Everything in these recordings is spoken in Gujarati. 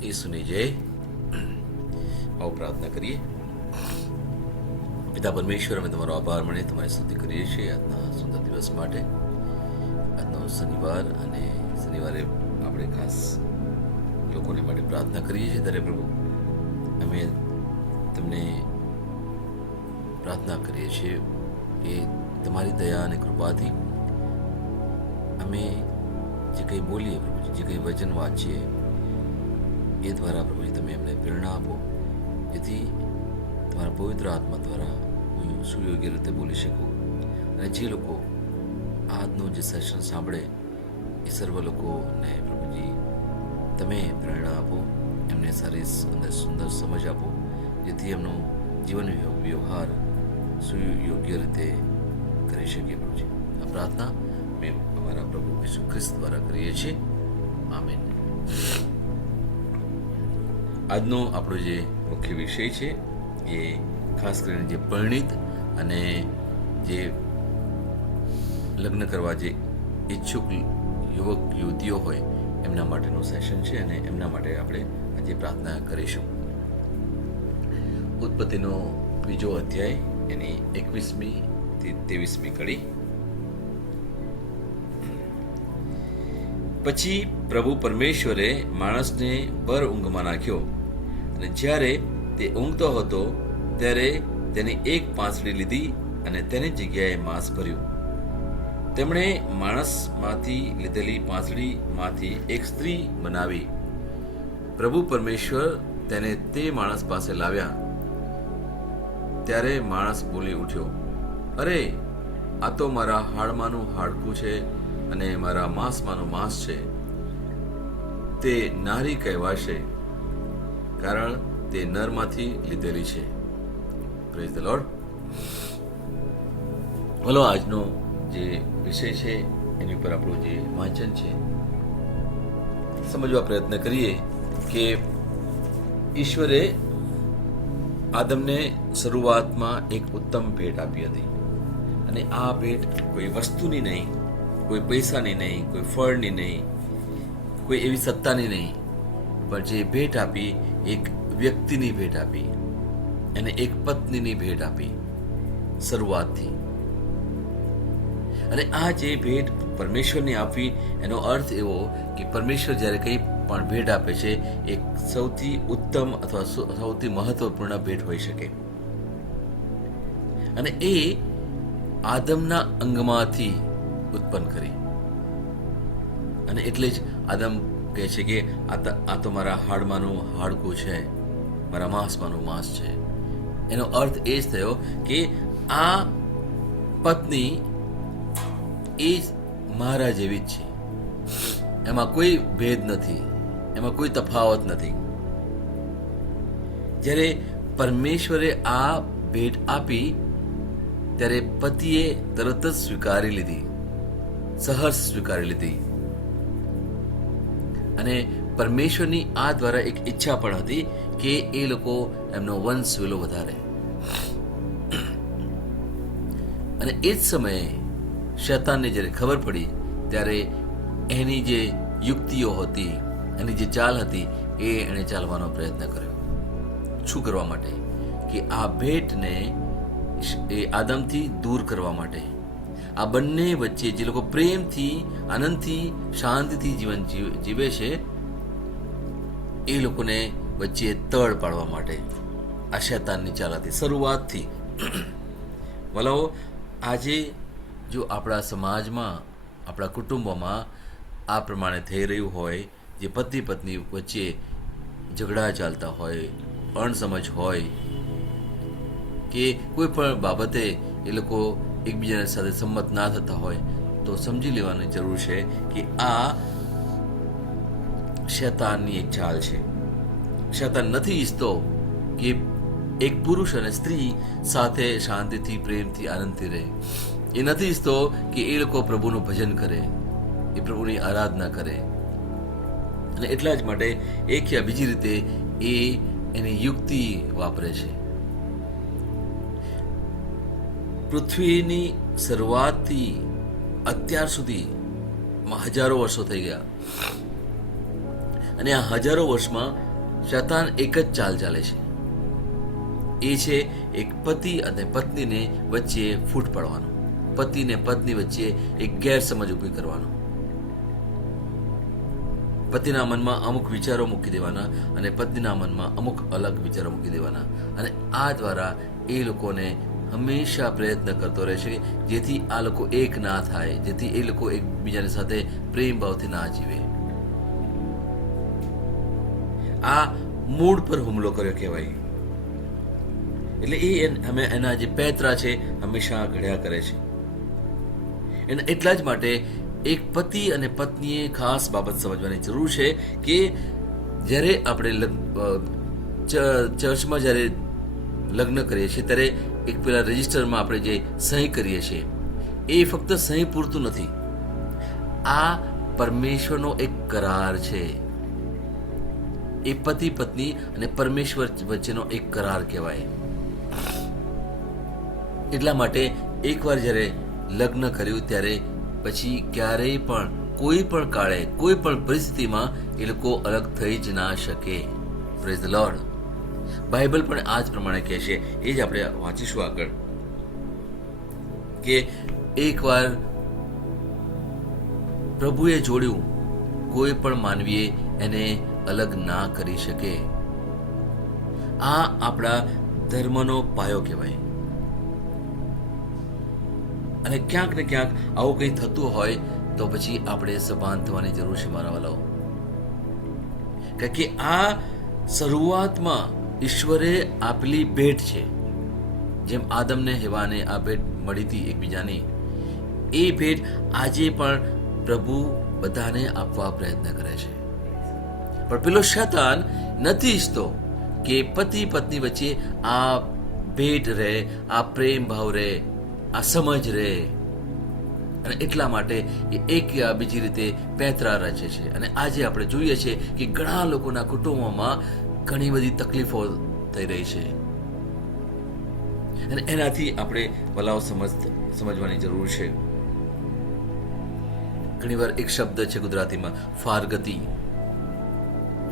ઈસુની જય. આવો પ્રાર્થના કરીએ. પિતા પરમેશ્વર, અમે તમારો આભાર માણીએ, તમારી સ્તુતિ કરીએ છીએ આજના સુંદર દિવસ માટે. આજનો શનિવાર, અને શનિવારે આપણે ખાસ લોકોને માટે પ્રાર્થના કરીએ છીએ. ત્યારે પ્રભુ, અમે તમને પ્રાર્થના કરીએ છીએ કે તમારી દયા અને કૃપાથી અમે જે કંઈ બોલીએ પ્રભુજી, જે કંઈ વચન વાંચીએ એ દ્વારા પ્રભુજી તમે અમને પ્રેરણા આપો, જેથી તમારા પવિત્ર આત્મા દ્વારા હું સુયોગ્ય રીતે બોલી શકું. અને જે લોકો આજનું જે સેશન સાંભળે એ સર્વ લોકોને પ્રભુજી તમે પ્રેરણા આપો, એમને સારી અને સુંદર સમજ આપો, જેથી એમનું જીવન વ્યવહાર સુયોગ્ય રીતે કરી શકીએ પ્રભુજી. આ પ્રાર્થના મેં અમારા પ્રભુ ઈસુ ખ્રિસ્ત દ્વારા કરીએ છીએ. આમીન. આજનો આપણો જે મુખ્ય વિષય છે એ ખાસ કરીને જે પરિણીત અને જે લગ્ન કરવા જે ઈચ્છુક યુવક યુવતીઓ હોય એમના માટેનું સેશન છે, અને એમના માટે આપણે આજે પ્રાર્થના કરીશું. ઉત્પત્તિનો 2 અધ્યાય એની 21મી થી 23મી કડી. પછી પ્રભુ પરમેશ્વરે માણસને પર ઊંઘમાં નાખ્યો, અને જ્યારે તે ઊંઘતો હતો ત્યારે તેની એક પાંસળી લીધી અને તેની જગ્યાએ માંસ ભર્યું. તેમણે માણસમાંથી લીધેલી પાંસળીમાંથી એક સ્ત્રી બનાવી. પ્રભુ પરમેશ્વર તેને તે માણસ પાસે લાવ્યા. ત્યારે માણસ બોલી ઉઠ્યો, અરે, આ તો મારા હાડમાંનું હાડકું છે અને મારા માંસમાંનું માંસ છે. તે નારી કહેવાશે, કારણ તે નરમાંથી લીધેલી છે. Praise the lord. બોલો, આજનો જે વિષય છે એની ઉપર આપણું જે વાંચન છે, સમજવા પ્રયત્ન કરીએ કે ઈશ્વરે આદમને શરૂઆતમાં એક ઉત્તમ ભેટ આપી હતી. અને આ ભેટ કોઈ વસ્તુની નહીં, કોઈ પૈસાની નહીં, કોઈ ફળની નહીં, કોઈ એવી સત્તાની નહીં, પણ જે ભેટ આપી એક વ્યક્તિની ભેટ આપી, એને એક પત્નીની ભેટ આપી શરૂઆતથી. અને આ જે ભેટ પરમેશ્વરની આપવી એનો અર્થ એવો કે પરમેશ્વર જ્યારે કંઈ પણ ભેટ આપે છે એક સૌથી ઉત્તમ અથવા સૌથી મહત્વપૂર્ણ ભેટ હોઈ શકે. અને એ આદમના અંગમાંથી ઉત્પન્ન કરી. અને એટલે જ આદમ કહે છે કે આ તો મારા હાડમાંનું હાડકું છે, મારા માંસમાંનું માંસ છે. એનો અર્થ એ જ થયો કે આ પત્ની એ જ મારા જેવી જ છે. એમાં કોઈ ભેદ નથી, એમાં કોઈ તફાવત નથી. જ્યારે પરમેશ્વરે આ ભેટ આપી ત્યારે પતિએ તરત જ સ્વીકારી લીધી, સહર્ષ સ્વીકારી લીધી. અને પરમેશ્વરની આ દ્વારા એક ઈચ્છા પણ હતી કે એ લોકો એમનો વંશ વેલો વધારે. અને એ જ સમયે શૈતાનને જ્યારે ખબર પડી ત્યારે એની જે યુક્તિઓ હતી, એની જે ચાલ હતી એ એણે ચાલવાનો પ્રયત્ન કર્યો. શું કરવા માટે? કે આ ભેટને એ આદમથી દૂર કરવા માટે. આ બંને વચ્ચે જે લોકો પ્રેમથી, આનંદથી, શાંતિથી જીવન જીવે છે એ લોકોને વચ્ચે તડ પાડવા માટે આ શૈતાનની ચાલ હતી શરૂઆતથી. વલાઓ, આજે જો આપણા સમાજમાં, આપણા કુટુંબોમાં આ પ્રમાણે થઈ રહ્યું હોય, જે પતિ પત્ની વચ્ચે ઝઘડા ચાલતા હોય, અણસમજ હોય, કે કોઈ પણ બાબતે એ લોકો એકબીજાની સાથે સંમત ના થતા હોય, તો સમજી લેવાની જરૂર છે કે આ શૈતાનની એક ચાલ છે. શૈતાન નથી ઈચ્છતો કે એક પુરુષ અને સ્ત્રી સાથે શાંતિથી, પ્રેમથી, આનંદથી રહે. એ નથી ઈચ્છતો કે એ લોકો પ્રભુનું ભજન કરે, એ પ્રભુની આરાધના કરે. અને એટલા જ માટે એક યા બીજી રીતે એ એની યુક્તિ વાપરે છે. પૃથ્વીની શરૂઆતથી અત્યાર સુધી હજારો વર્ષો થઈ ગયા, અને આ હજારો વર્ષમાં શૈતાન એક જ ચાલ ચાલે છે, એ છે એક પતિ અને પત્નીને વચ્ચે ફૂટ પાડવાનો, પતિ ને પત્ની વચ્ચે એક ગેરસમજ ઊભી કરવાનો. પતિના મનમાં અમુક વિચારો મૂકી દેવાના અને પત્નીના મનમાં અમુક અલગ વિચારો મૂકી દેવાના, અને આ દ્વારા એ લોકોને હંમેશા પ્રયત્ન કરતો રહેશે જેથી આ લોકો એક ના થાય, જેથી એ લોકો એકબીજાની સાથે પ્રેમ ભાવથી ના જીવે. આ મૂળ પર હુમલો કર્યો કહેવાય. એટલે એ એના જે પેતરા છે હંમેશા ઘડ્યા કરે છે. એટલા જ માટે એક પતિ અને પત્નીએ ખાસ બાબત સમજવાની જરૂર છે કે જ્યારે આપણે ચર્ચમાં જ્યારે લગ્ન કરીએ છીએ ત્યારે એક પેલા રજિસ્ટરમાં આપણે જે સહી કરીએ છીએ એ ફક્ત સહી પૂરતું નથી, આ પરમેશ્વરનો એક કરાર છે. એ પતિ પત્ની અને પરમેશ્વર વચ્ચેનો એક કરાર કહેવાય. એટલા માટે એકવાર જ્યારે લગ્ન કર્યું ત્યારે પછી ક્યારેય પણ કોઈ પણ કાળે કોઈ પણ પરિસ્થિતિમાં એ લોકો અલગ થઈ જ ના શકે. Praise the lord. બાઇબલ પણ આ જ પ્રમાણે કહે છે, એ જ આપણે વાંચીશું આગળ કે એકવાર પ્રભુએ જોડ્યું કોઈ પણ માનવીએ એને અલગ ના કરી શકે. આ આપણા ધર્મનો પાયો કહેવાય. અને ક્યાંક ને ક્યાંક આવું કંઈ થતું હોય તો પછી આપણે સભાન થવાની જરૂર છે મારા વાલાઓ. કારણ કે આ શરૂઆતમાં ઈશ્વરે આપેલી ભેટ છે. જેમ આદમને હેવાને આ ભેટ મળી હતી એકબીજાની, એ ભેટ આજે પણ પ્રભુ બધાને આપવા પ્રયત્ન કરે છે. પણ પેલો શૈતાન નથી ઈચ્છતો કે પતિ પત્ની વચ્ચે આ ભેટ રહે, આ પ્રેમ ભાવ રહે, આ સમજ રહે. અને એટલા માટે એ એક બીજી રીતે પેતરા રચે છે. અને આજે આપણે જોઈએ છીએ કે ઘણા લોકોના કુટુંબોમાં ઘણી બધી તકલીફો થઈ રહી છે. અને એનાથી આપણે વલાઓ સમજવાની જરૂર છે. ઘણીવાર એક શબ્દ છે ગુજરાતીમાં ફારગતી.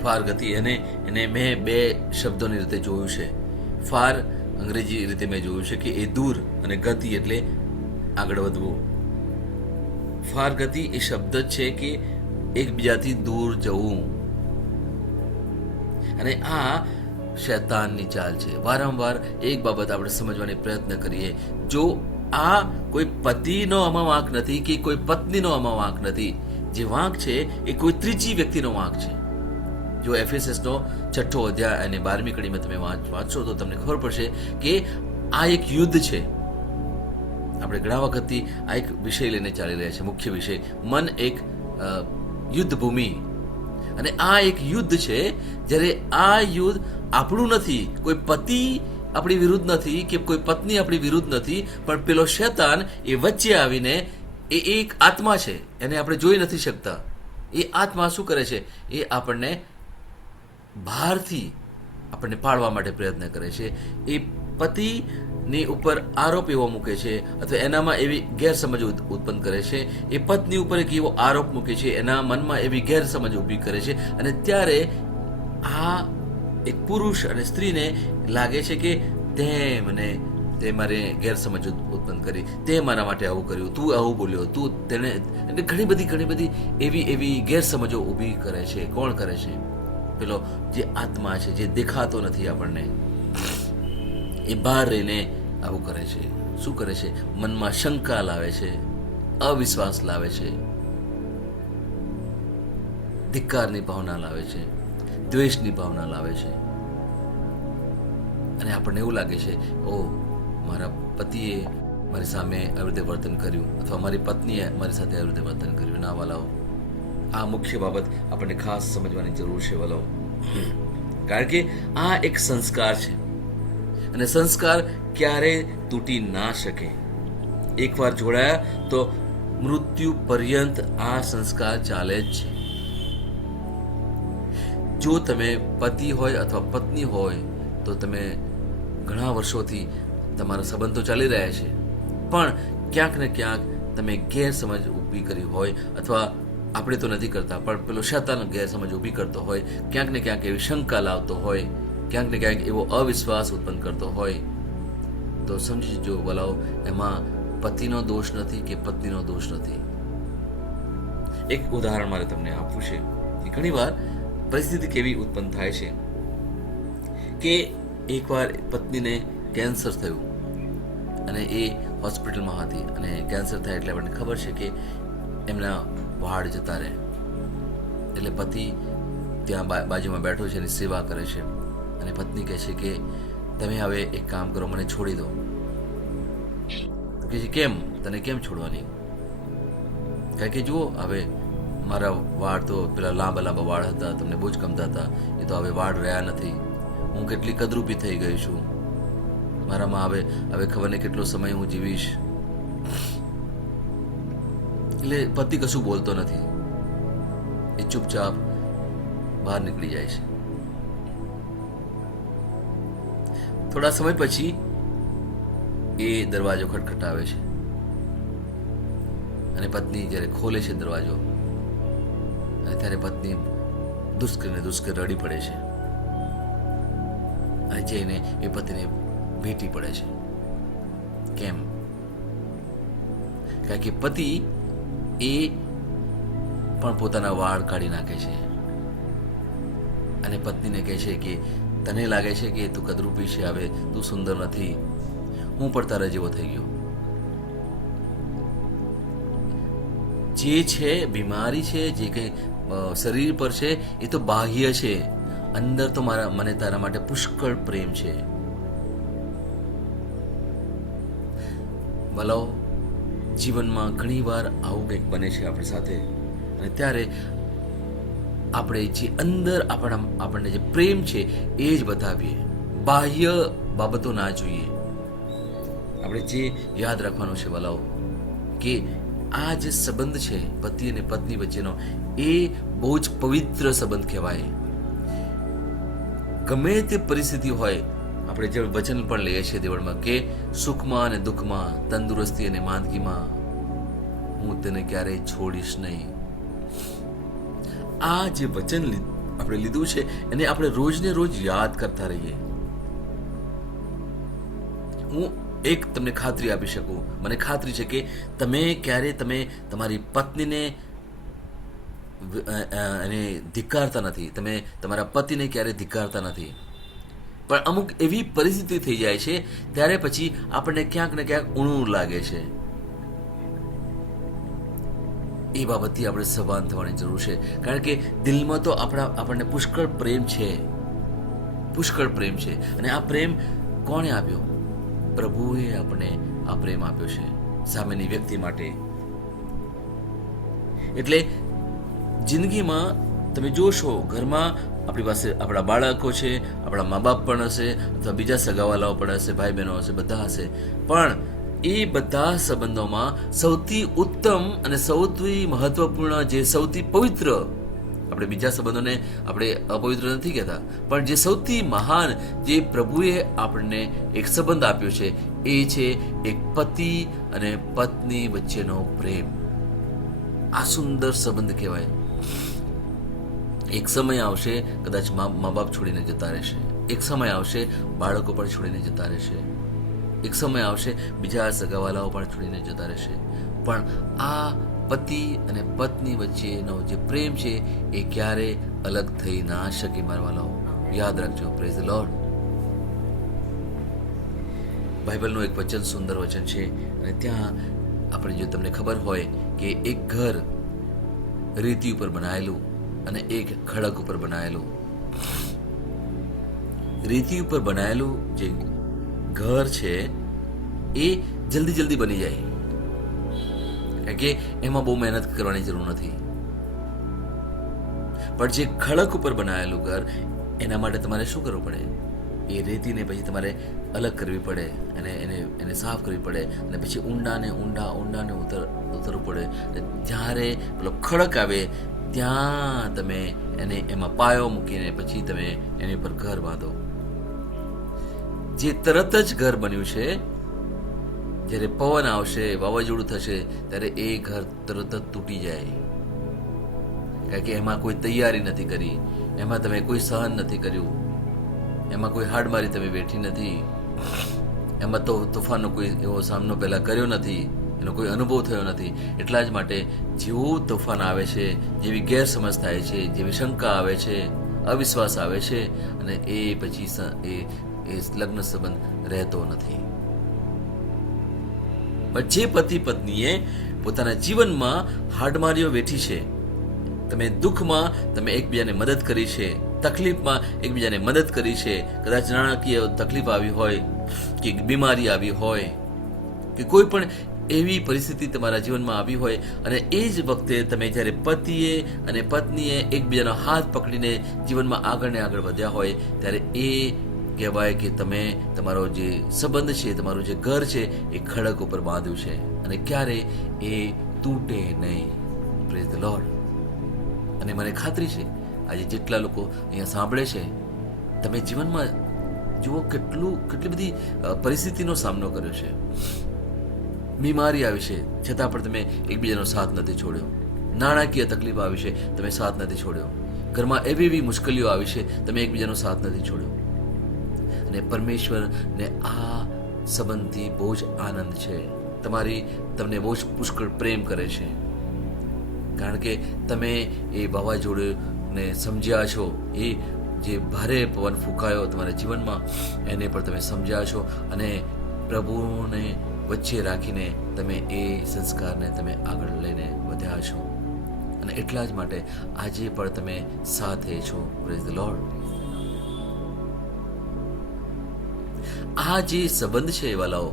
ફારગતી એને મેં બે શબ્દોની રીતે જોયું છે. ફાર અંગ્રેજી રીતે મેં જોયું છે કે એ દૂર, અને ગતિ એટલે આગળ વધવું. ફારગતિ એ શબ્દ છે કે એકબીજાથી દૂર જવું. અને આ શૈતાનની ચાલ છે. વારંવાર એક બાબત આપણે સમજવાની પ્રયત્ન કરીએ, જો આ કોઈ પતિનો આમાં વાંક નથી કે કોઈ પત્નીનો આમાં વાંક નથી. જે વાંક છે એ કોઈ ત્રીજી વ્યક્તિનો વાંક છે. જો એફએસએસનો 6 અધ્યાય અને 12મી કડીમાં તમે વાંચશો તો તમને ખબર પડશે કે આ એક યુદ્ધ છે. આપણે ઘણા વખતથી આ એક વિષય લઈને ચાલી રહ્યા છે, મુખ્ય વિષય, મન એક યુદ્ધ ભૂમિ. અને આ એક યુદ્ધ છે. જ્યારે આ યુદ્ધ આપણું નથી, કોઈ પતિ આપણી વિરુદ્ધ નથી કે કોઈ પત્ની આપણી વિરુદ્ધ નથી, પણ પેલો શૈતાન એ વચ્ચે આવીને એ એક આત્મા છે, એને આપણે જોઈ નથી શકતા. એ આત્મા શું કરે છે? એ આપણને બહારથી આપણને પાડવા માટે પ્રયત્ન કરે છે. એ પતિની ઉપર આરોપ એવો મૂકે છે અથવા એનામાં એવી ગેરસમજ ઉત્પન્ન કરે છે. એ પત્ની ઉપર એક એવો આરોપ મૂકે છે, એના મનમાં એવી ગેરસમજ ઊભી કરે છે. અને ત્યારે આ એક પુરુષ અને સ્ત્રીને લાગે છે કે તે મારે ગેરસમજ ઉત્પન્ન કરી, તે મારા માટે આવું કર્યું, તું આવું બોલ્યો, તું તેને, એટલે ઘણી બધી એવી ગેરસમજો ઊભી કરે છે. કોણ કરે છે? પેલો જે આત્મા છે, જે દેખાતો નથી આપણને, એ બહાર રહીને આવું કરે છે. શું કરે છે? મનમાં શંકા લાવે છે, અવિશ્વાસ લાવે છે, ધિક્કારની ભાવના લાવે છે, દ્વેષની ભાવના લાવે છે. અને આપણને એવું લાગે છે, ઓ મારા પતિએ મારી સામે આવી રીતે વર્તન કર્યું અથવા મારી પત્નીએ મારી સાથે આવી રીતે વર્તન કર્યું. ના વાલાઓ, આ મુખ્ય બાબત આપણને ખાસ સમજવાની જરૂર છે વાલાઓ. કારણ કે આ એક સંસ્કાર છે અને સંસ્કાર ક્યારેય તૂટી ના શકે. એકવાર જોડાયા તો મૃત્યુ પર્યંત આ સંસ્કાર ચાલે જ છે. જો તમે પતિ હોય અથવા પત્ની હોય તો તમે ઘણા વર્ષોથી તમારા સંબંધો ચાલી રહ્યા છે, પણ ક્યાંક ને ક્યાંક તમે ગેરસમજ ઊભી કરી હોય અથવા આપણે તો નથી કરતા, પણ પેલો શૈતાન ગેરસમજ ઊભી કરતો હોય, ક્યાંક ને ક્યાંક એવી શંકા લાવતો હોય, ક્યાંક ને ક્યાંક એવો અવિશ્વાસ ઉત્પન્ન કરતો હોય, તો સમજી જજો વલાઓ, એમાં પતિનો દોષ નથી કે પત્નીનો દોષ નથી. એક ઉદાહરણ મારે તમને આપવું છે કે ઘણીવાર પરિસ્થિતિ કેવી ઉત્પન્ન થાય છે કે એકવાર પત્નીને કેન્સર થયું અને એ હોસ્પિટલમાં હતી, અને કેન્સર થાય એટલે આપણને ખબર છે કે એમના વાળ જતા રહે, એટલે પતિ ત્યાં બાજુમાં બેઠો છે, એની સેવા કરે છે, અને પત્ની કહે છે કે તમે હવે એક કામ કરો, મને છોડી દો. તો કહે છે કેમ, તને કેમ છોડવાની? કારણ કે જુઓ, હવે મારા વાળ તો પેલા લાંબા લાંબા વાળ હતા, તમને બહુ જ ગમતા હતા, એ તો હવે વાળ રહ્યા નથી, હું કેટલી કદરૂપી થઈ ગઈ છું, મારામાં હવે ખબર નહીં કેટલો સમય હું જીવીશ. એટલે પતિ કશું બોલતો નથી, એ ચૂપચાપ બહાર નીકળી જાય છે. થોડા સમય પછી એ દરવાજો ખટખટાવે છે, અને પત્ની જ્યારે ખોલે છે દરવાજો, અને ત્યારે પત્ની દુષ્કર રડી પડે છે, અને જઈને એ પતિને ભેટી પડે છે. કેમ? કારણ કે પતિ એ પણ પોતાના વાળ કાઢી નાખે છે, અને પત્નીને કહે છે કે તને લાગે છે કે તું કદરૂપી છે, હવે તું સુંદર નથી, હું પણ તારા જેવો થઈ ગયો. જે છે બીમારી છે, જે કંઈ શરીર પર છે, એ તો બાહ્ય છે, અંદર તો મને તારા માટે પુષ્કળ પ્રેમ છે. વલાઓ, જીવનમાં ઘણી વાર આવું કંઈક બને છે આપણી સાથે, અને ત્યારે આપણે જે અંદર આપણને જે પ્રેમ છે એ જ બતાવીએ, બાહ્ય બાબતો ના જોઈએ. આપણે જે યાદ રાખવાનું છે વલાઓ, કે આ જે સંબંધ છે પતિ અને પત્ની વચ્ચેનો, એ બહુ જ પવિત્ર સંબંધ કહેવાય. ગમે તે પરિસ્થિતિ હોય, આપણે જે વચન પણ લઈએ છીએ દેવળમાં કે સુખમાં અને દુઃખમાં, તંદુરસ્તી અને માંદગીમાં હું તને ક્યારેય છોડીશ નહીં. આ જે વચન આપણે લીધું છે એને આપણે રોજને રોજ યાદ કરતા રહીએ. હું એક તમને ખાતરી આપી શકું, મને ખાતરી છે કે તમે તમારી પત્નીને ધિક્કારતા નથી, તમે તમારા પતિને ક્યારેય ધિક્કારતા નથી. પણ અમુક એવી પરિસ્થિતિ થઈ જાય છે ત્યારે પછી આપણને ક્યાંક ને ક્યાંક ઊણું લાગે છે. એ બાબતથી આપણે સભાન થવાની જરૂર છે, કારણ કે દિલમાં તો આપણને પુષ્કળ પ્રેમ છે, અને આ પ્રેમ કોણે આપ્યો? પ્રભુએ આપણે આ પ્રેમ આપ્યો છે સામેની વ્યક્તિ માટે. એટલે જિંદગીમાં તમે જોશો, ઘરમાં આપણી પાસે આપણા બાળકો છે, આપણા મા બાપ પણ હશે, અથવા બીજા સગાવાલાઓ પણ હશે, ભાઈ બહેનો હશે, બધા હશે, પણ એ બધા સંબંધોમાં સૌથી ઉત્તમ અને સૌથી મહત્વપૂર્ણ, જે સૌથી પવિત્ર, આપણે બીજા સંબંધોને આપણે અપવિત્ર નથી કહેતા, પણ જે સૌથી મહાન, જે પ્રભુએ આપણને એક સંબંધ આપ્યો છે, એ છે એક પતિ અને પત્ની વચ્ચેનો પ્રેમ. આ સુંદર સંબંધ કહેવાય. એક સમય આવશે કદાચ મા બાપ છોડીને જતા રહેશે, એક સમય આવશે બાળકો પણ છોડીને જતા રહેશે, એક સમય આવશે બીજા સગાવાલાઓ પણ છોડીને જતા રહેશે, પણ આ પતિ અને પત્ની વચ્ચેનો જે પ્રેમ છે એ ક્યારે અલગ થઈ ના શકે. મારવાલાઓ, યાદ રાખજો. Praise the lord. બાઇબલનું એક વચન, સુંદર વચન છે, અને ત્યાં આપણે જો તમને ખબર હોય કે એક ઘર રેતી ઉપર બનાવેલું અને એક ખડક ઉપર બનાવેલું. રેતી ઉપર બનાવેલું જે ઘર છે એ જલ્દી બની જાય, કારણ કે એમાં બહુ મહેનત કરવાની જરૂર નથી. પણ જે ખડક ઉપર બનાવેલું ઘર, એના માટે તમારે શું કરવું પડે? એ રેતીને પછી તમારે અલગ કરવી પડે, અને એને સાફ કરવી પડે, અને પછી ઊંડાને ઉતરવું પડે. જ્યારે પેલો ખડક આવે ત્યાં તમે એમાં પાયો મૂકીને પછી તમે એની પર ઘર બાંધો. જે તરત જ ઘર બન્યું છે, જ્યારે પવન આવશે, વાવાઝોડું થશે, ત્યારે એ ઘર તરત જ તૂટી જાય. કારણ કે એમાં કોઈ તૈયારી નથી કરી, એમાં તમે કોઈ સહન નથી કર્યું, એમાં કોઈ હાડમારી તમે બેઠી નથી, એમાં તો તોફાનનો કોઈ એવો સામનો પહેલાં કર્યો નથી, એનો કોઈ અનુભવ થયો નથી. એટલા જ માટે જેવું તોફાન આવે છે, જેવી ગેરસમજ થાય છે, જેવી શંકા આવે છે, અવિશ્વાસ આવે છે, અને એ પછી એ લગ્ન સંબંધ રહેતો નથી. પણ જે પતિ પત્નીએ પોતાના જીવનમાં હાડમારીઓ વેઠી છે, તમે દુઃખમાં તમે એકબીજાને મદદ કરી છે, તકલીફમાં એકબીજાને મદદ કરી છે, કદાચ નાણાકીય તકલીફ આવી હોય કે બીમારી આવી હોય કે કોઈ પણ એવી પરિસ્થિતિ તમારા જીવનમાં આવી હોય, અને એ જ વખતે તમે જ્યારે પતિએ અને પત્નીએ એકબીજાનો હાથ પકડીને જીવનમાં આગળ ને આગળ વધ્યા હોય, ત્યારે એ કહેવાય કે તમે તમારો જે સંબંધ છે, તમારું જે ઘર છે, એ ખડક ઉપર બાંધ્યું છે અને ક્યારે એ તૂટે નહીં. Praise the lord. અને મને ખાતરી છે આજે જેટલા લોકો અહીંયા સાંભળે છે, તમે જીવનમાં જુઓ કેટલી બધી પરિસ્થિતિનો સામનો કર્યો છે, બીમારી આવી છે છતાં પણ તમે એકબીજાનો સાથ નથી છોડ્યો, નાણાકીય તકલીફ આવી છે તમે સાથ નથી છોડ્યો, ઘરમાં એવી મુશ્કેલીઓ આવી છે તમે એકબીજાનો સાથ નથી છોડ્યો. અને પરમેશ્વરને આ સંબંધથી બહુ જ આનંદ છે, તમને બહુ જ પુષ્કળ પ્રેમ કરે છે, કારણ કે તમે એ વાવાઝોડુંને સમજ્યા છો, એ જે ભારે પવન ફૂંકાયો તમારા જીવનમાં એને પણ તમે સમજ્યા છો, અને પ્રભુને વચ્ચે રાખીને તમે એ સંસ્કારને તમે આગળ લઈને વધ્યા છો, અને એટલા જ માટે આજે પણ તમે સાથે છો. Praise the lord. આ જે સંબંધ છે વાલાઓ,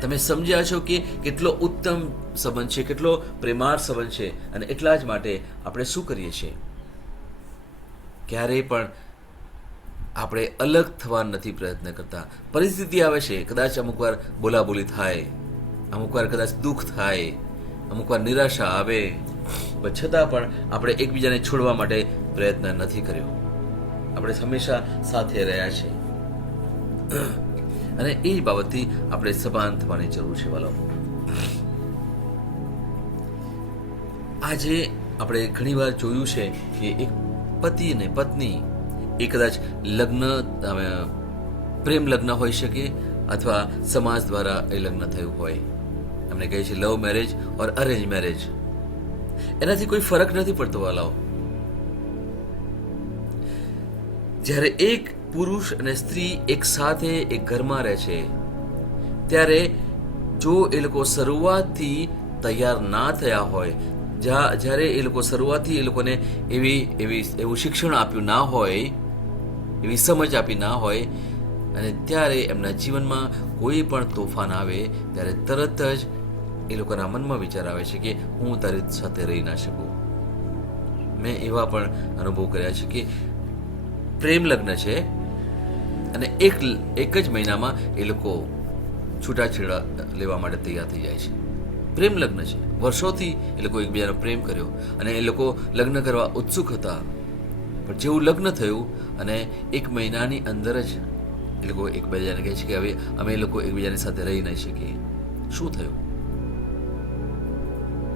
તમે સમજ્યા છો કે કેટલો ઉત્તમ સંબંધ છે, કેટલો પ્રેમાળ સંબંધ છે, અને એટલા જ માટે આપણે શું કરીએ છીએ, ક્યારેય પણ આપણે અલગ થવા નથી પ્રયત્ન કરતા. પરિસ્થિતિ આવે છે, કદાચ અમુક વાર બોલાબોલી થાય, અમુક વાર કદાચ દુઃખ થાય, અમુક વાર નિરાશા આવે, પણ છતાં પણ આપણે એકબીજાને છોડવા માટે પ્રયત્ન નથી કર્યો. આપણે હંમેશા સાથે રહ્યા છે, અને એ બાબતથી આપણે સભાન થવાની જરૂર છે વાલો. આજે આપણે ઘણીવાર જોયું છે કે એક પતિ અને પત્ની એ કદાચ પ્રેમ લગ્ન હોઈ શકે અથવા સમાજ દ્વારા એ લગ્ન થયું હોય. એમને કહે છે લવ મેરેજ ઓર અરેન્જ મેરેજ. એનાથી કોઈ ફરક નથી પડતો વાલાઓ. જ્યારે એક પુરુષ અને સ્ત્રી એક સાથે એક ઘરમાં રહે છે, ત્યારે જો એ લોકો શરૂઆતથી તૈયાર ના થયા હોય, જ્યારે એ લોકો શરૂઆતથી એ લોકોને એવું શિક્ષણ આપ્યું ના હોય, એવી સમજ આપી ના હોય, અને ત્યારે એમના જીવનમાં કોઈ પણ તોફાન આવે ત્યારે તરત જ એ લોકોના મનમાં વિચાર આવે છે કે હું તારી સાથે રહી ના શકું. મેં એવા પણ અનુભવ કર્યા છે કે પ્રેમ લગ્ન છે અને એક જ મહિનામાં એ લોકો છૂટાછેડા લેવા માટે તૈયાર થઈ જાય છે. પ્રેમ લગ્ન છે, વર્ષોથી એ લોકો એકબીજાનો પ્રેમ કર્યો અને એ લોકો લગ્ન કરવા ઉત્સુક હતા, પણ જેવું લગ્ન થયું અને એક મહિનાની અંદર જ એ લોકો એકબીજાને કહે છે કે હવે અમે એ લોકો એકબીજાની સાથે રહી નહીં શકીએ. શું થયું?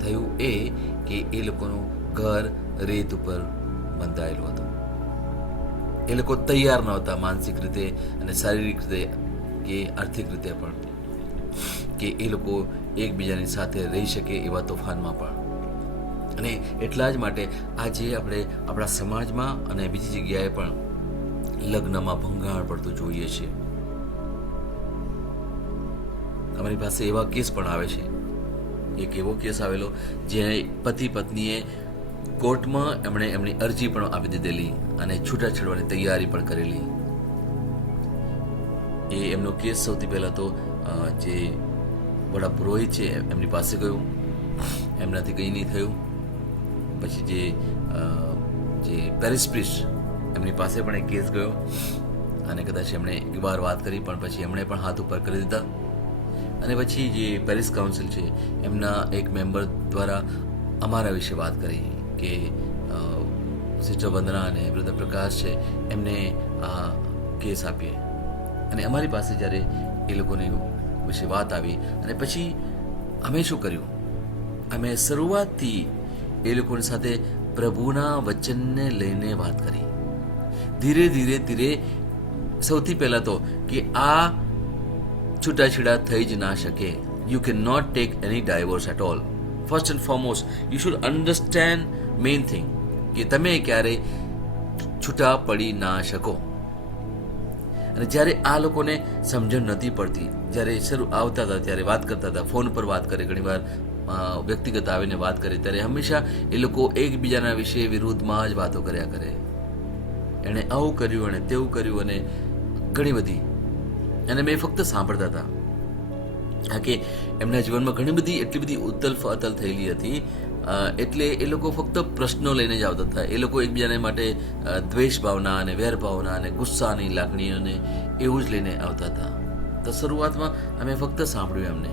થયું એ કે એ લોકોનું ઘર રેત ઉપર બંધાયેલું હતું. એ લોકો તૈયાર નહોતા માનસિક રીતે અને શારીરિક રીતે કે આર્થિક રીતે પણ, કે એ લોકો એકબીજાની સાથે રહી શકે એવા તોફાનમાં પણ. અને એટલા જ માટે આજે આપણે આપણા સમાજમાં અને બીજી જગ્યાએ પણ લગ્નમાં ભંગાણ પડતું જોઈએ છીએ. અમારી પાસે એવા કેસ પણ આવે છે. એક એવો કેસ આવેલો જે પતિ પત્નીએ કોર્ટમાં એમણે એમની અરજી પણ આપી દીધેલી અને છૂટાછેડવાની તૈયારી પણ કરેલી. એ એમનો કેસ સૌથી પહેલા તો જે વડા પુરોહિત છે એમની પાસે ગયું, એમનાથી કંઈ નહીં થયું. પછી જે પેરિસ પ્રિસ્ટ એમની પાસે પણ એક કેસ ગયો અને કદાચ એમણે એક વાર વાત કરી પણ પછી એમણે પણ હાથ ઉપર કરી દીધા. અને પછી જે પેરિસ કાઉન્સિલ છે એમના એક મેમ્બર દ્વારા અમારા વિશે વાત કરી કે સિસ્ટર વંદના અને બ્રધર પ્રકાશ છે એમને આ કેસ આપીએ. અને અમારી પાસે જ્યારે એ લોકોની વિશે વાત આવી અને પછી અમે શું કર્યું, અમે શરૂઆતથી એ લોકોની સાથે પ્રભુના વચનને લઈને વાત કરી. ધીરે ધીરે ધીરે સૌથી પહેલા તો કે આ છૂટાછેડા થઈ જ ના શકે. You can not take any divorce at all. First and foremost you should understand main thing કે તમે ક્યારે છૂટા પડી ના શકો. અને જ્યારે આ લોકોને સમજણ નથી પડતી, જ્યારે શરૂ આવતા હતા ત્યારે વાત કરતા હતા, ફોન પર વાત કરે, ઘણીવાર વ્યક્તિગત આવીને વાત કરે, ત્યારે હંમેશા એ લોકો એકબીજાના વિશે વિરુદ્ધમાં જ વાતો કર્યા કરે. એણે આવું કર્યું અને તેવું કર્યું અને ઘણી બધી, અને મેં ફક્ત સાંભળતા હતા. હા, કે એમના જીવનમાં ઘણી બધી એટલી બધી ઉથલ ફાથલ થયેલી હતી, એટલે એ લોકો ફક્ત પ્રશ્નો લઈને જ આવતા હતા. એ લોકો એકબીજાને માટે દ્વેષ ભાવના અને વેર ભાવના અને ગુસ્સાની લાગણીઓને એવું જ લઈને આવતા હતા. તો શરૂઆતમાં અમે ફક્ત સાંભળ્યું, એમને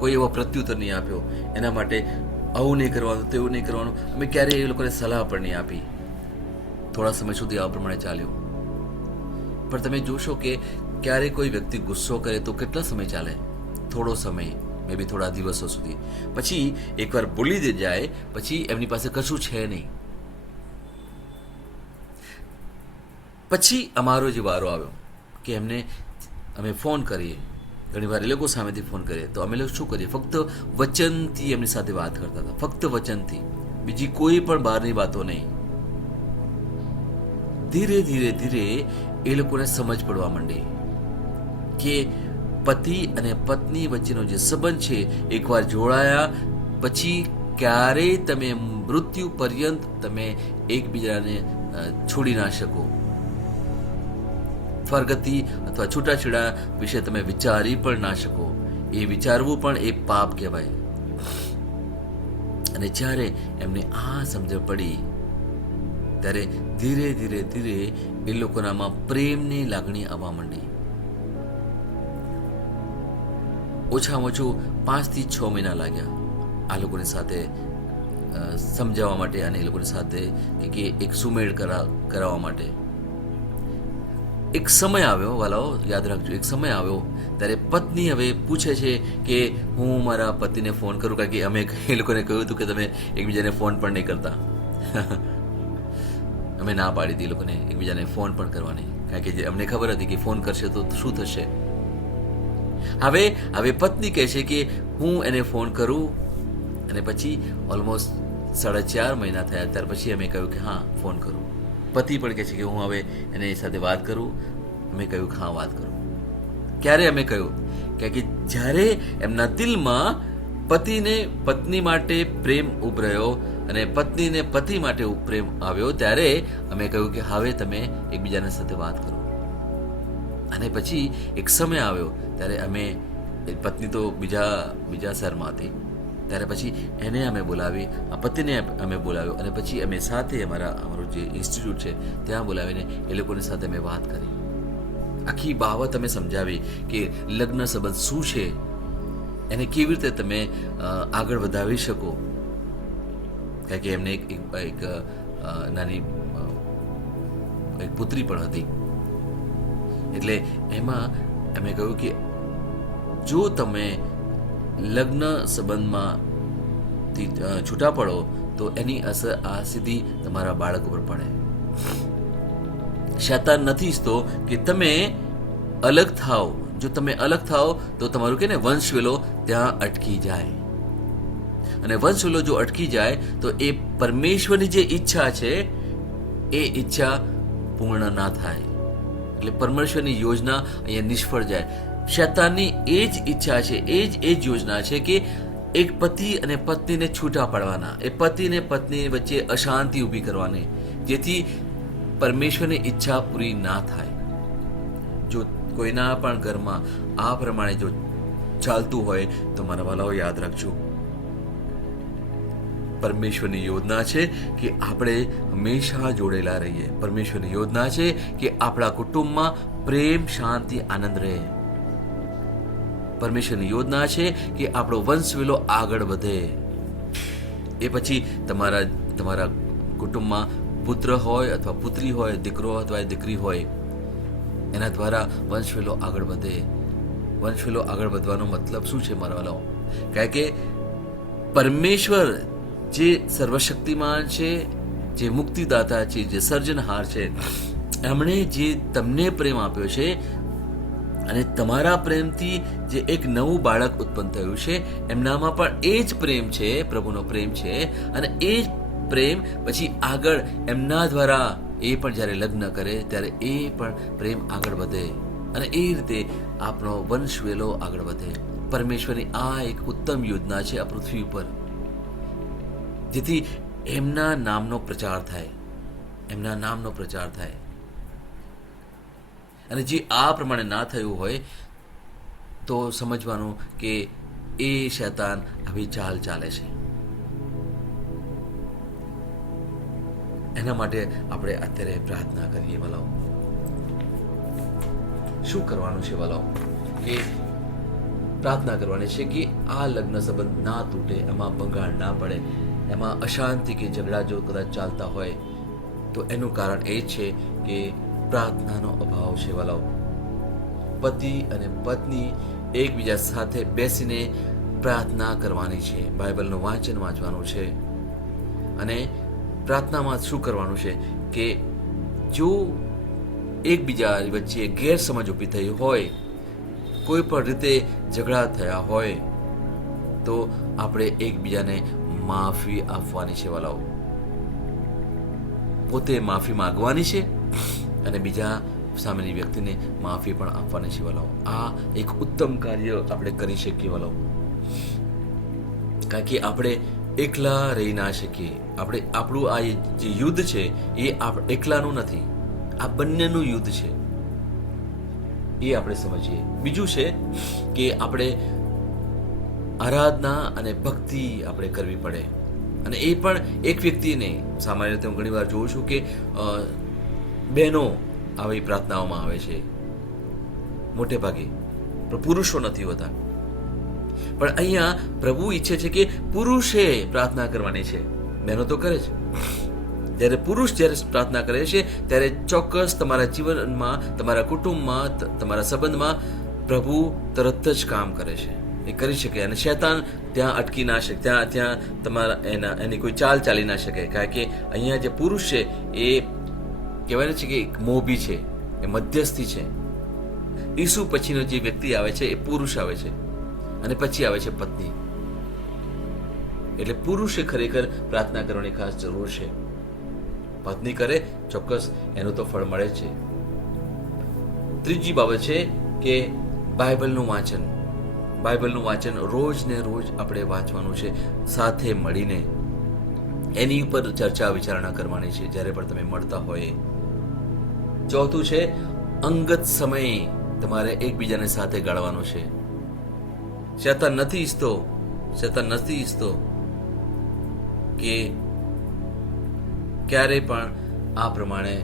કોઈ એવો પ્રત્યુત્તર નહીં આપ્યો. એના માટે આવું નહીં કરવાનું, તેવું નહીં કરવાનું, અમે ક્યારેય એ લોકોને સલાહ પણ નહીં આપી. થોડા સમય સુધી આ પ્રમાણે ચાલ્યું. પણ તમે જોશો કે ક્યારે કોઈ વ્યક્તિ ગુસ્સો કરે તો કેટલા સમય ચાલે? થોડો સમય, મે બી થોડા દિવસો સુધી. પછી એકવાર ભૂલી દે જાય, પછી એમની પાસે કશું છે નહીં. પછી અમારો જે વારો આવ્યો કે એમને અમે ફોન કરીએ, ઘણીવાર એ લોકો સામેથી ફોન કરીએ, તો અમે લોકો શું કરીએ? ફક્ત વચનથી એમની સાથે વાત કરતા હતા, ફક્ત વચનથી, બીજી કોઈ પણ બહારની વાતો નહીં. ધીરે ધીરે ધીરે એ લોકોને સમજ પડવા માંડી કે પતિ અને પત્ની વચ્ચેનો જે સંબંધ છે, એકવાર જોડાયા પછી ક્યારેય તમે મૃત્યુ પર્યંત તમે એકબીજાને છોડી ના શકો. સ્વર્ગતિ અથવા છૂટાછેડા વિશે તમે વિચારી પણ ના શકો. એ વિચારવું પણ એ પાપ કહેવાય. અને જ્યારે એમને આ સમજણ પડી ત્યારે ધીરે ધીરે ધીરે એ લોકોનામાં પ્રેમની લાગણી આવવા માંડી. ઓછામાં ઓછું 5 થી 6 મહિના લાગ્યા આ લોકોની સાથે સમજાવવા માટે અને એ લોકોની સાથે કે એક સુમેળ કરાવવા માટે. એક સમય આવ્યો, વાલાઓ યાદ રાખજો, એક સમય આવ્યો ત્યારે પત્ની હવે પૂછે છે કે હું મારા પતિને ફોન કરું, કારણ કે અમે એ લોકોને કહ્યું હતું કે તમે એકબીજાને ફોન પણ નહીં કરતા. અમે ના પાડી હતી એ લોકોને એકબીજાને ફોન પણ કરવાની, કારણ કે અમને ખબર હતી કે ફોન કરશે તો શું થશે. હવે પત્ની કહે છે કે હું એને ફોન કરું, અને પછી ઓલમોસ્ટ 4.5 મહિના થયા ત્યાર પછી અમે કહ્યું કે હા ફોન કરું. પતિ પણ કહે છે કે હું હવે એની સાથે વાત કરું. અમે કહ્યું કે હા વાત કરું. ક્યારે અમે કહ્યું? કે જ્યારે એમના દિલમાં પતિને પત્ની માટે પ્રેમ ઉભર્યો અને પત્નીને પતિ માટે પ્રેમ આવ્યો, ત્યારે અમે કહ્યું કે હવે તમે એકબીજાના સાથે વાત કરો. અને પછી એક સમય આવ્યો ત્યારે અમે, પત્ની તો બીજા શહેરમાં હતી, ત્યારે પછી એને અમે બોલાવી, આ પતિને અમે બોલાવ્યો, અને પછી અમે સાથે અમારું જે ઇન્સ્ટિટ્યૂટ છે ત્યાં બોલાવીને એ લોકોની સાથે અમે વાત કરી. આખી બાબત અમે સમજાવી કે લગ્ન સંબંધ શું છે, એને કેવી રીતે તમે આગળ વધાવી શકો. કારણ કે એમને એક નાની એક પુત્રી પણ હતી. એટલે એમાં અમે કહ્યું કે જો તમે લગ્ન સંબંધમાંથી છૂટા પડો તો એની અસર આ સીધી તમારા બાળક ઉપર પડે. શૈતાન નથી ઈચ્છતો કે તમે અલગ થાઓ. જો તમે અલગ થાઓ તો તમારું કે ને વંશવેલો ત્યાં અટકી જાય, અને વંશવેલો જો અટકી જાય તો એ પરમેશ્વરની જે ઈચ્છા છે એ ઈચ્છા પૂર્ણ ના થાય. એટલે પરમેશ્વરની યોજના અહીંયા નિષ્ફળ જાય. શૈતાનની એ જ ઈચ્છા છે, એ જ યોજના છે કે એક પતિ અને પત્નીને છૂટા પાડવાના, એ પતિ અને પત્ની વચ્ચે અશાંતિ ઊભી કરવાની, જેથી પરમેશ્વરની ઈચ્છા પૂરી ના થાય. જો કોઈના પણ ઘરમાં આ પ્રમાણે જો ચાલતું હોય તો મારા વાલાઓ યાદ રાખજો, પરમેશ્વરની યોજના છે કે આપણે હંમેશા જોડેલા રહીએ. પરમેશ્વરની યોજના છે કે આપણા કુટુંબમાં પ્રેમ, શાંતિ, આનંદ રહે. પરમેશ્વરની યોજના છે કે આપણો વંશવેલો આગળ વધે. એ પછી તમારા કુટુંબમાં પુત્ર હોય અથવા પુત્રી હોય, દીકરો અથવા દીકરી હોય, એના દ્વારા વંશવેલો આગળ વધે. વંશવેલો આગળ વધવાનો મતલબ શું છે મારા વાલાઓ? કારણ કે પરમેશ્વર જે સર્વશક્તિમાન છે, જે મુક્તિદાતા છે, જે સર્જનહાર છે, એમણે જે તમને પ્રેમ આપ્યો છે અને તમારા પ્રેમથી જે એક નવું બાળક ઉત્પન્ન થયું છે, એમનામાં પણ એ જ પ્રેમ છે, પ્રભુનો પ્રેમ છે. અને એ જ પ્રેમ પછી આગળ એમના દ્વારા એ પણ જ્યારે લગ્ન કરે ત્યારે એ પણ પ્રેમ આગળ વધે અને એ રીતે આપણો વંશવેલો આગળ વધે. પરમેશ્વરની આ એક ઉત્તમ યોજના છે આ પૃથ્વી ઉપર, જેથી એમના નામનો પ્રચાર થાય, એમના નામનો પ્રચાર થાય. અને જે આ પ્રમાણે ના થયું હોય તો સમજવાનું કે એ શૈતાન આવી ચાલ ચાલે છે. એના માટે આપણે અત્યારે પ્રાર્થના કરીએ વાલાઓ. શું કરવાનું છે વાલાઓ? કે પ્રાર્થના કરવાની છે કે આ લગ્ન સંબંધ ના તૂટે, એમાં ભંગાણ ના પડે, એમાં અશાંતિ કે ઝઘડા જો કદાચ ચાલતા હોય તો એનું કારણ એ છે કે પ્રાર્થનાનો અભાવ છે વાલાઓ. પતિ અને પત્ની એકબીજા સાથે બેસીને પ્રાર્થના કરવાની છે, બાઇબલનું વાંચન વાંચવાનું છે. અને પ્રાર્થનામાં શું કરવાનું છે કે જો એકબીજા વચ્ચે ગેરસમજ ઊભી થઈ હોય, કોઈ પણ રીતે ઝઘડા થયા હોય તો આપણે એકબીજાને માફી આપવાની છે વાલાઓ. પોતે માફી માંગવાની છે અને બીજા સામેની વ્યક્તિને માફી પણ આપવાની છે વાલાઓ. આ એક ઉત્તમ કાર્ય આપણે કરી શકીએ વાલાઓ. કારણ કે આપણે એકલા રહી ના શકીએ. આપણે આપણું આ જે યુદ્ધ છે એ એકલાનું નથી, આ બંનેનું યુદ્ધ છે, એ આપણે સમજીએ. બીજું છે કે આપણે આરાધના અને ભક્તિ આપણે કરવી પડે. અને એ પણ એક વ્યક્તિને, સામાન્ય રીતે હું ઘણી વાર જોઉં છું કે બહેનો આવી પ્રાર્થનાઓમાં આવે છે મોટે ભાગે, પણ પુરુષો નથી હોતા. પણ અહીંયા પ્રભુ ઈચ્છે છે કે પુરુષે પ્રાર્થના કરવાની છે. બહેનો તો કરે છે. જ્યારે પુરુષ જ્યારે પ્રાર્થના કરે છે ત્યારે ચોક્કસ તમારા જીવનમાં, તમારા કુટુંબમાં, તમારા સંબંધમાં પ્રભુ તરત જ કામ કરે છે, એ કરી શકે. અને શૈતાન ત્યાં અટકી ના શકે, ત્યાં તમારા એની કોઈ ચાલ ચાલી ના શકે. કારણ કે અહીંયા જે પુરુષ છે એ કહેવાય છે કે એક મોભી છે, એ મધ્યસ્થી છે. ઈસુ પછીનો જે વ્યક્તિ આવે છે એ પુરુષ આવે છે અને પછી આવે છે પત્ની. એટલે પુરુષે ખરેખર પ્રાર્થના કરવાની ખાસ જરૂર છે. પત્ની કરે ચોક્કસ એનું તો ફળ મળે છે. ત્રીજી બાબત છે કે બાઇબલનું વાંચન. બાઇબલનું વાંચન રોજ ને રોજ આપણે વાંચવાનું છે, સાથે મળીને એની ઉપર ચર્ચા વિચારણા કરવાની છે જ્યારે પણ તમે મળતા હોય. ચોથું છે અંગત સમય તમારે એકબીજાને સાથે ગાળવાનો છે. શૈતાન નથી ઈચ્છતો કે ક્યારે પણ આ પ્રમાણે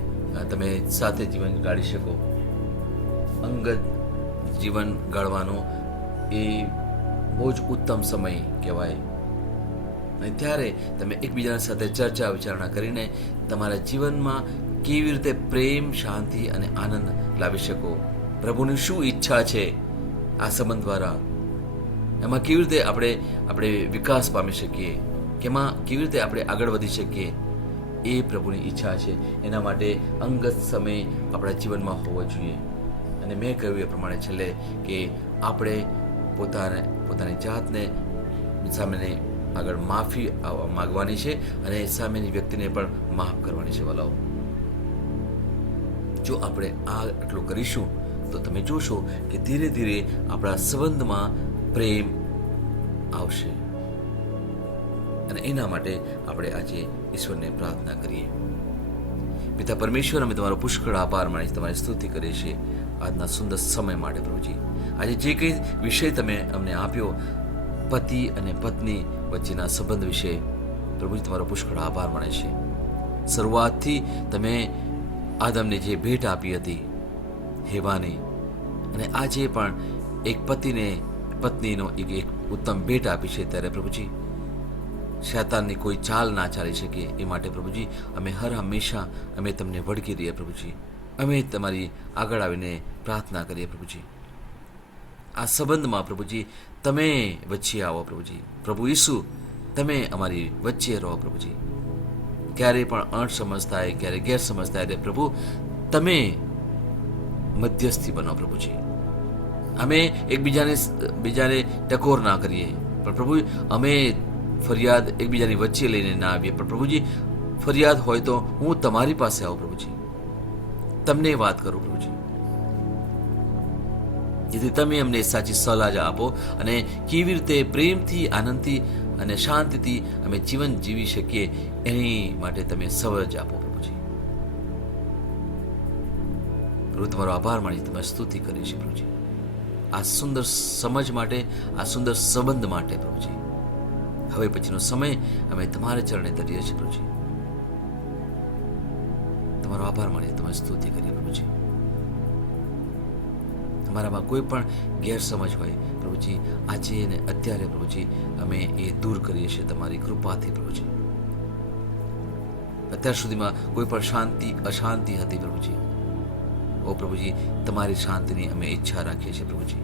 તમે સાથે જીવન ગાળી શકો. અંગત જીવન ગાળવાનો એ બહુ જ ઉત્તમ સમય કહેવાય. અને ત્યારે તમે એકબીજાની સાથે ચર્ચા વિચારણા કરીને તમારા જીવનમાં કેવી રીતે પ્રેમ, શાંતિ અને આનંદ લાવી શકો, પ્રભુની શું ઈચ્છા છે આ સંબંધ દ્વારા, એમાં કેવી રીતે આપણે વિકાસ પામી શકીએ, કે એમાં કેવી રીતે આપણે આગળ વધી શકીએ, એ પ્રભુની ઈચ્છા છે. એના માટે અંગત સમય આપણા જીવનમાં હોવો જોઈએ. અને મેં કહ્યું એ પ્રમાણે છેલ્લે કે આપણે પોતાની જાતને સામેને આગળ માફી માગવાની છે અને સામેની વ્યક્તિને પણ માફ કરવાની છે વાલાઓ. જો આપણે આટલું કરીશું તો તમે જોશો કે ધીરે ધીરે આપણા સંબંધમાં પ્રેમ આવશે. અને એના માટે આપણે આજે ઈશ્વરને પ્રાર્થના કરીએ. પિતા પરમેશ્વર, અમે તમારો પુષ્કળ આભાર માની તમારી સ્તુતિ કરીએ છીએ આજના સુંદર સમય માટે પ્રભુજી. આજે જે કંઈ વિષય તમે અમને આપ્યો પતિ અને પત્ની વચ્ચેના સંબંધ વિશે, પ્રભુજી તમારો પુષ્કળ આભાર માને છે. શરૂઆતથી તમે આદમને જે ભેટ આપી હતી હેવાની, અને આજે પણ એક પતિને પત્નીનો એક ઉત્તમ ભેટ આપી છે, ત્યારે પ્રભુજી શૈતાનની કોઈ ચાલ ના ચાલી શકે એ માટે પ્રભુજી અમે હંમેશા અમે તમને વળગી રહીએ પ્રભુજી. અમે તમારી આગળ આવીને પ્રાર્થના કરીએ પ્રભુજી. આ સંબંધમાં પ્રભુજી તમે વચ્ચે આવો પ્રભુજી. પ્રભુ ઈસુ તમે અમારી વચ્ચે રહો પ્રભુજી. ક્યારેય પણ અણસમજ થાય, ક્યારે ગેરસમજ થાય તે પ્રભુ તમે મધ્યસ્થી બનો પ્રભુજી. અમે બીજાને ટકોર ના કરીએ, પણ પ્રભુ અમે ફરિયાદ એકબીજાની વચ્ચે લઈને ના આવીએ, પણ પ્રભુજી ફરિયાદ હોય તો હું તમારી પાસે આવું પ્રભુજી, તમને વાત કરું પ્રભુજી, જેથી તમે અમને સાચી સલાહ આપો અને કેવી રીતે પ્રેમથી, આનંદથી અને શાંતિથી અમે જીવન જીવી શકીએ એની માટે તમે સવજ આપો પ્રભુજી. પ્રભુ તમારો આભાર માની તમે સ્તુતિ કરી છે પ્રભુજી, આ સુંદર સમજ માટે, આ સુંદર સંબંધ માટે પ્રભુજી. હવે પછીનો સમય અમે તમારે ચરણે ધરીએ છીએ પ્રભુજી. તમારો આભાર માની તમે સ્તુતિ કરીએ પ્રભુજી. અમારામાં કોઈ પણ ગેરસમજ હોય પ્રભુજી, આજે અને અત્યારે પ્રભુજી અમે એ દૂર કરીએ છીએ તમારી કૃપાથી પ્રભુજી. અત્યાર સુધીમાં કોઈ પણ અશાંતિ હતી પ્રભુજી, ઓ પ્રભુજી તમારી શાંતિની અમે ઈચ્છા રાખીએ છીએ પ્રભુજી.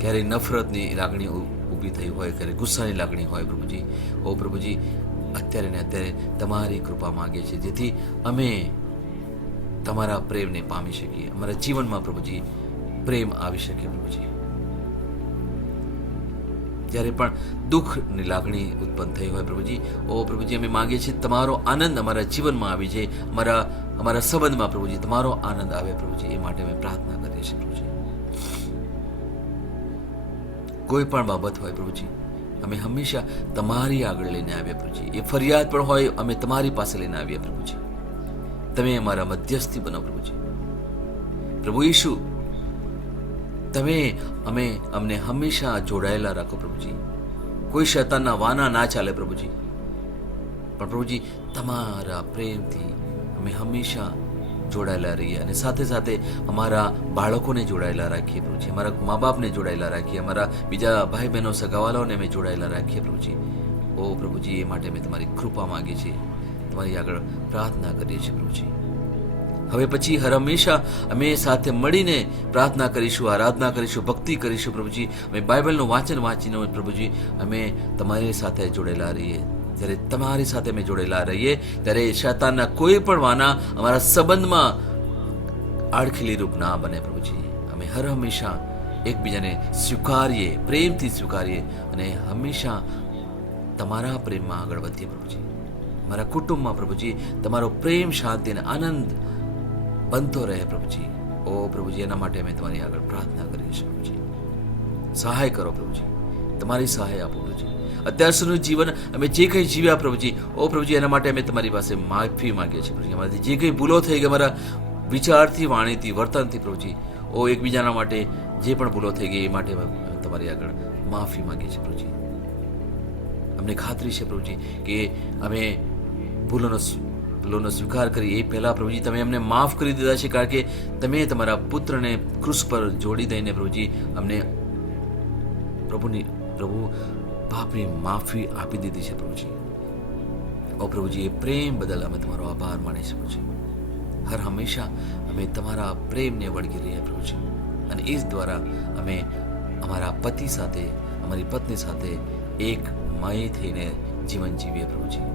ક્યારેય નફરતની લાગણી ઊભી થઈ હોય, ક્યારેય ગુસ્સાની લાગણી હોય પ્રભુજી, ઓ પ્રભુજી અત્યારે ને અત્યારે તમારી કૃપા માંગીએ છીએ, જેથી અમે તમારા પ્રેમને પામી શકીએ, અમારા જીવનમાં પ્રભુજી પ્રેમ આવી શકે પ્રભુજી. જ્યારે પણ દુઃખની લાગણી ઉત્પન્ન થઈ હોય પ્રભુજી, ઓ પ્રભુજી અમે માંગીએ છીએ તમારો આનંદ અમારા જીવનમાં આવી જાય, અમારા સંબંધમાં પ્રભુજી તમારો આનંદ આવે પ્રભુજી, એ માટે અમે પ્રાર્થના કરીએ છીએ પ્રભુજી. કોઈ પણ બાબત હોય પ્રભુજી, અમે હંમેશા તમારી આગળ લઈને આવ્યા પ્રભુજી. એ ફરિયાદ પણ હોય અમે તમારી પાસે લઈને આવ્યા પ્રભુજી. તમે અમારા મધ્યસ્થી બનો પ્રભુજી. પ્રભુ ઈશુ તમે અમને હંમેશા જોડાયેલા રાખો પ્રભુજી. કોઈ શૈતાનના વાના ના ચાલે પ્રભુજી, પણ પ્રભુજી તમારા પ્રેમથી અમે હંમેશા જોડાયેલા રહીએ, અને સાથે સાથે અમારા બાળકોને જોડાયેલા રાખીએ પ્રભુજી, અમારા મા બાપને જોડાયેલા રાખીએ, અમારા બીજા ભાઈ બહેનો સગાવાલાઓને અમે જોડાયેલા રાખીએ પ્રભુજી. ઓ પ્રભુજી એ માટે અમે તમારી કૃપા માંગીએ છીએ, તમારી આગળ પ્રાર્થના કરીએ છીએ પ્રભુજી. હવે પછી હર હંમેશા અમે સાથે મળીને પ્રાર્થના કરીશું, આરાધના કરીશું, ભક્તિ કરીશું પ્રભુજી. અમે બાઇબલનું વાંચન વાંચીને પ્રભુજી અમે તમારી સાથે જોડેલા રહીએ. જ્યારે તમારી સાથે અમે જોડેલા રહીએ ત્યારે શૈતાનના કોઈ પણ વાના અમારા સંબંધમાં આડખીલી રૂપ ના બને પ્રભુજી. અમે હર હંમેશા એકબીજાને સ્વીકારીએ, પ્રેમથી સ્વીકારીએ અને હંમેશા તમારા પ્રેમમાં આગળ વધીએ પ્રભુજી. મારા કુટુંબમાં પ્રભુજી તમારો પ્રેમ, શાંતિ અને આનંદ બનતો રહે પ્રભુજી. ઓ પ્રભુજી એના માટે અમે તમારી આગળ પ્રાર્થના કરીએ છીએ પ્રભુજી. સહાય કરો પ્રભુજી, તમારી સહાય આપો પ્રભુજી. અત્યાર સુધીનું જીવન અમે જે કંઈ જીવ્યા પ્રભુજી, ઓ પ્રભુજી એના માટે અમે તમારી પાસે માફી માંગીએ છીએ પ્રભુજી. અમારાથી જે કંઈ ભૂલો થઈ ગઈ, અમારા વિચારથી, વાણીથી, વર્તનથી પ્રભુજી, ઓ એકબીજાના માટે જે પણ ભૂલો થઈ ગઈ એ માટે અમે તમારી આગળ માફી માંગીએ છીએ પ્રભુજી. અમને ખાતરી છે પ્રભુજી કે અમે ભૂલોનો સ્વીકાર કરી એ પહેલા પ્રભુજી તમે અમને માફ કરી દીધા છે, કારણ કે તમે તમારા પુત્રને ક્રુસ પર જોડી દઈને પ્રભુજી અમને પ્રભુ પાપની માફી આપી દીધી છે પ્રભુજી. ઓ પ્રભુજી એ પ્રેમ બદલ અમે તમારો આભાર માનીએ છીએ પ્રભુજી. હર હંમેશા અમે તમારા પ્રેમને વળગી રહીએ પ્રભુજી, અને એ જ દ્વારા અમે અમારા પતિ સાથે, અમારી પત્ની સાથે એક મય થઈને જીવન જીવીએ પ્રભુજી.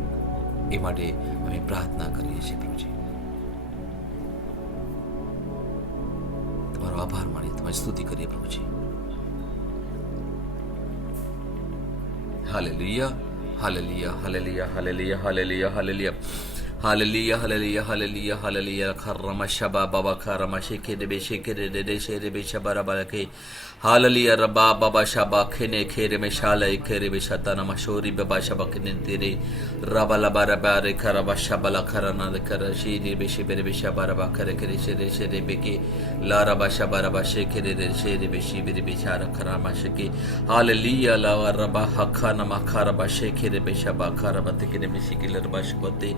એ માટે અમે પ્રાર્થના કરીએ છીએ પ્રભુજી. તમારો આભાર માની તમારી સ્તુતિ કરીએ પ્રભુજી. Hallelujah, hallelujah, hallelujah, hallelujah, hallelujah, hallelujah. Hallelujah, hallelujah, hallelujah, hallelujah. Karama shaba baba karama sheke de be sheke de de she de be shabara balake. Hallelujah, rabba baba shaba khene khere me shala khere be shatana mashori baba shaba khene tere rabala bara bare karaba shabala karana de karashi de be she be shabara ba kare kare she de be ke la raba shabara ba sheke de she de be she be shara karama sheke. Hallelujah, la rabba hakana makara ba sheke de be shaba karaba te kene me sheke la rabba shkote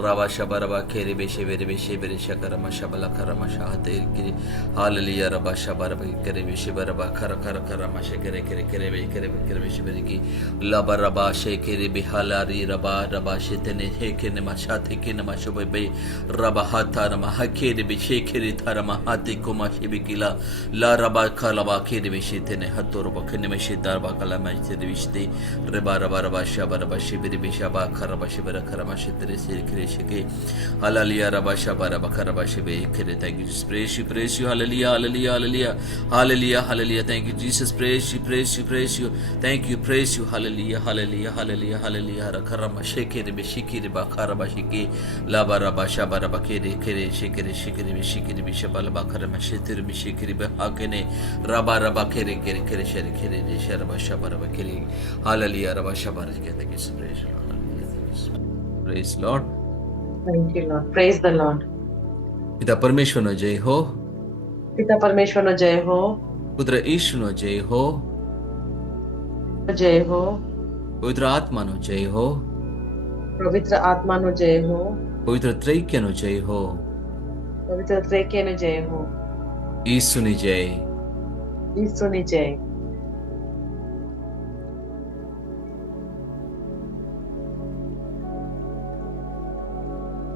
Rava Shabaraba Keri Beshevere Beshevere Shakarama Shabala Karama Shahate Kiri Hallelujah Rabba Shabaraba Keri Beshibaraba Kara Kara Karama Shekere Kere Kere Kere Kere Beshiberiki Labaraba Shekeri Bihalari Rabba Rabba Shetene Hekene Mashate Kene Mashobe Rabba Hata Mahakeri Beshekeri Tarama Hati Kuma Shibikila La Rabba Kalaba Keri Beshetene Hatorba Kene Meshidarba Kalama Vishti Reba Rabba Rabba Shabaraba Shibiri Bishaba Karaba Shibara Karama Shetere Sheke Hallelujah Rabba Shabaraba Karaba Shibe Kere. Thank you, Jesus. Praise you, hallelujah, hallelujah, hallelujah, hallelujah, hallelujah. Thank you, Jesus. Praise you. Thank you, praise you, hallelujah, hallelujah, hallelujah, hallelujah. Karama Shekere Bishikiri Bakaraba Shiki Labaraba Shabaraba Kere Kere Shekere Shikiri Bishabala Bakarama Shetere Bishikiri Bahakene Rabba Rabba Kere Kere Kere Shere Kere Sharaba Shabaraba Kere Hallelujah Rabba Shabaraba. Thank you, Jesus. Praise you, hallelujah. Praise Lord. Thank you, Lord. Praise the Lord. પિતા પરમેશ્વરનો જય હો, પિતા પરમેશ્વરનો જય હો, પુત્ર ઈશુનો જય હો, જય હો, પવિત્ર આત્માનો જય હો, પવિત્ર આત્માનો જય હો, પવિત્ર ત્રૈક્યનો જય હો, પવિત્ર ત્રેકેનો જય હો, ઈસુની જય. ઈસુની જય.